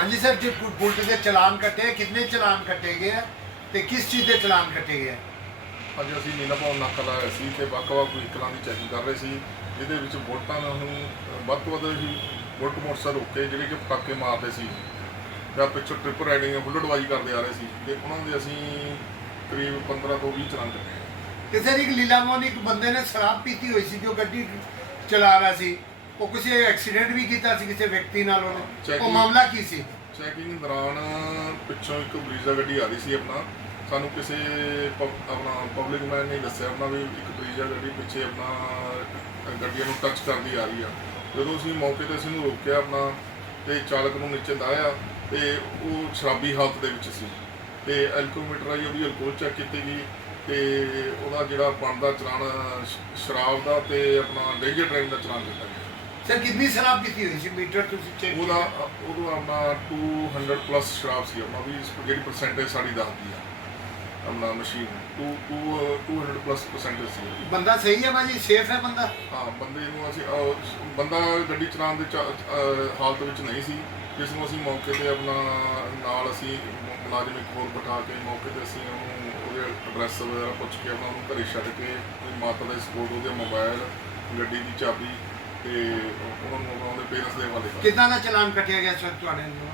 ਹਾਂਜੀ ਸਰ ਜੀ ਬੁਲਟ ਦੇ ਚਲਾਨ ਕੱਟੇ ਕਿੰਨੇ ਚਲਾਨ ਕੱਟੇ ਗਏ ਆ ਤੇ ਕਿਸ ਚੀਜ਼ ਦੇ ਚਲਾਨ ਕੱਟੇ ਗਏ ਆ? ਅੱਜ ਅਸੀਂ ਨੀਲਾ ਭਵਨ ਨਾਕਾ ਲਾਇਆ ਸੀ ਤੇ ਵੱਖ-ਵੱਖ ਵਹੀਕਲਾਂ ਦੀ ਚੈਕਿੰਗ ਕਰ ਰਹੇ ਸੀ। ਜਿਹਦੇ ਵਿੱਚ ਬੁਲਟਾਂ ਨੂੰ ਵੱਧ ਤੋਂ ਵੱਧ ਹੀ ਬੁਲਟ ਮੋਟਰਸਾਈਕਲ ਰੋਕੇ ਜਿਹੜੇ ਕਿ ਪਟਾਕੇ ਮਾਰਦੇ ਸੀ। ਜਾਂ ਪਿੱਛੋਂ ਟ੍ਰਿਪ ਰਾਈਡਿੰਗ ਬੁਲਟਬਾਜ਼ੀ ਕਰਦੇ ਆ ਰਹੇ ਸੀ। ਤੇ ਉਹਨਾਂ ਦੇ ਅਸੀਂ ਕਰੀਬ 15 ਤੋਂ 20 ਚਲਾਨ ਕੱਟੇ ਤੇ ਸਰ ਇੱਕ ਲੀਲਾਮੋਹਨ ਇੱਕ ਬੰਦੇ ਨੇ ਸ਼ਰਾਬ ਪੀਤੀ ਹੋਈ ਸੀ ਜੋ ਗੱਡੀ ਚਲਾ ਰਿਹਾ ਸੀ। ਉਹ ਕਿਸੇ ਐਕਸੀਡੈਂਟ ਵੀ ਕੀਤਾ ਸੀ ਕਿਸੇ ਵਿਅਕਤੀ ਨਾਲ ਉਹਨੇ? ਉਹ Checking- ਮਾਮਲਾ ਕੀ ਸੀ? ਚੈਕਿੰਗ ਦੌਰਾਨ ਪਿੱਛੋਂ ਇੱਕ ਬਰੀਜ਼ਾ ਗੱਡੀ ਆ ਰਹੀ ਸੀ ਆਪਣਾ। ਸਾਨੂੰ ਕਿਸੇ ਪਬ- ਆਪਣਾ ਪਬਲਿਕ ਮੈਨ ਨੇ ਦੱਸਿਆ ਆਪਣਾ ਵੀ ਇੱਕ ਬਰੀਜ਼ਾ ਗੱਡੀ ਪਿੱਛੇ ਆਪਣਾ ਗੱਡੀਆਂ ਨੂੰ ਟੱਚ ਕਰਦੀ ਆ ਰਹੀ ਆ। ਜਦੋਂ ਅਸੀਂ ਮੌਕੇ ਤੇ ਅਸੀਂ ਨੂੰ ਰੋਕਿਆ ਆਪਣਾ ਤੇ ਚਾਲਕ ਨੂੰ ਨੀਚੇ ਲਾਇਆ ਤੇ ਉਹ ਸ਼ਰਾਬੀ ਹਾਲਤ ਦੇ ਵਿੱਚ ਸੀ। ਤੇ ਐਲਕੋਮੀਟਰ ਆਈ ਉਹਦੀ ਅਲਕੋਹਲ ਚੈੱਕ ਕੀਤੀ ਗਈ ਤੇ ਉਹਦਾ ਜਿਹੜਾ ਬਣਦਾ ਚਲਾਨ ਸ਼- ਸ਼ਰਾਬ ਦਾ ਤੇ ਆਪਣਾ ਡੇਂਜਰ ਡਰਾਈਵ ਦਾ ਚਲਾਨ ਦਿੱਤਾ ਗਿਆ। ਸਰ ਕਿੰਨੀ ਸ਼ਰਾਬ ਪੀਤੀ ਹੋਈ ਸੀ? ਮੀਟਰ ਤੁਸੀਂ ਚੈੱਕ ਉਹਦਾ ਉਦੋਂ ਆਪਣਾ 200 ਪਲੱਸ ਸ਼ਰਾਬ ਸੀ ਆਪਣਾ ਵੀ ਜਿਹੜੀ ਪਰਸੈਂਟੇਜ ਸਾਡੀ ਦੱਸਦੀ ਆ ਆਪਣਾ ਮਸ਼ੀਨ 2 200 ਪਲੱਸ ਪਰਸੈਂਟੇਜ ਸੀ ਉਹਦੀ। ਬੰਦਾ ਸਹੀ ਹੈ ਭਾਜੀ? ਸੇਫ ਹੈ ਬੰਦਾ? ਹਾਂ ਬੰਦੇ ਨੂੰ ਅਸੀਂ ਅਹ, ਬੰਦਾ ਗੱਡੀ ਚਲਾਉਣ ਦੇ ਚ- ਅਹ, ਹਾਲਤ ਵਿੱਚ ਨਹੀਂ ਸੀ। ਜਿਸ ਨੂੰ ਅਸੀਂ ਮੌਕੇ ਤੇ ਆਪਣਾ ਨਾਲ ਅਸੀਂ ਮੁਲਾਜ਼ਮ ਇੱਕ ਹੋਰ ਬਿਠਾ ਕੇ ਮੌਕੇ ਤੇ ਅਸੀਂ ਉਹਨੂੰ ਉਹਦੇ ਐਡਰੈਸ ਵਗੈਰਾ ਪੁੱਛ ਕੇ ਆਪਣਾ ਉਹਨੂੰ ਘਰੇ ਛੱਡ ਕੇ ਉਹਦੀ ਮਾਤਾ ਦਾ ਸਪੋਰਟ ਉਹਦੇ ਮੋਬਾਈਲ ਗੱਡੀ ਦੀ ਚਾਬੀ ਤੇ ਉਹਨਾਂ ਨੂੰ ਉਹਦੇ ਪੇਰੈਂਟਸ ਦੇ ਹਵਾਲੇ ਕਰ ਕਿੰਨਾ ਦਾ ਚਲਾਨ ਕੱਟਿਆ ਗਿਆ ਸਰ ਤੁਹਾਡੇ ਨੂੰ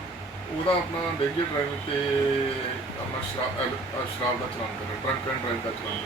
ਉਹਦਾ ਆਪਣਾ ਡੇਂਜਰ ਡਰਾਈਵਿੰਗ ਤੇ ਆਪਣਾ ਸ਼ਰਾਬ ਅਹ ਸ਼ਰਾਬ ਦਾ ਚਲਾਨ ਕਰਨਾ ਡਰੰਕ ਐਂਡ ਡਰਾਈਵ ਦਾ ਚਲਾਨ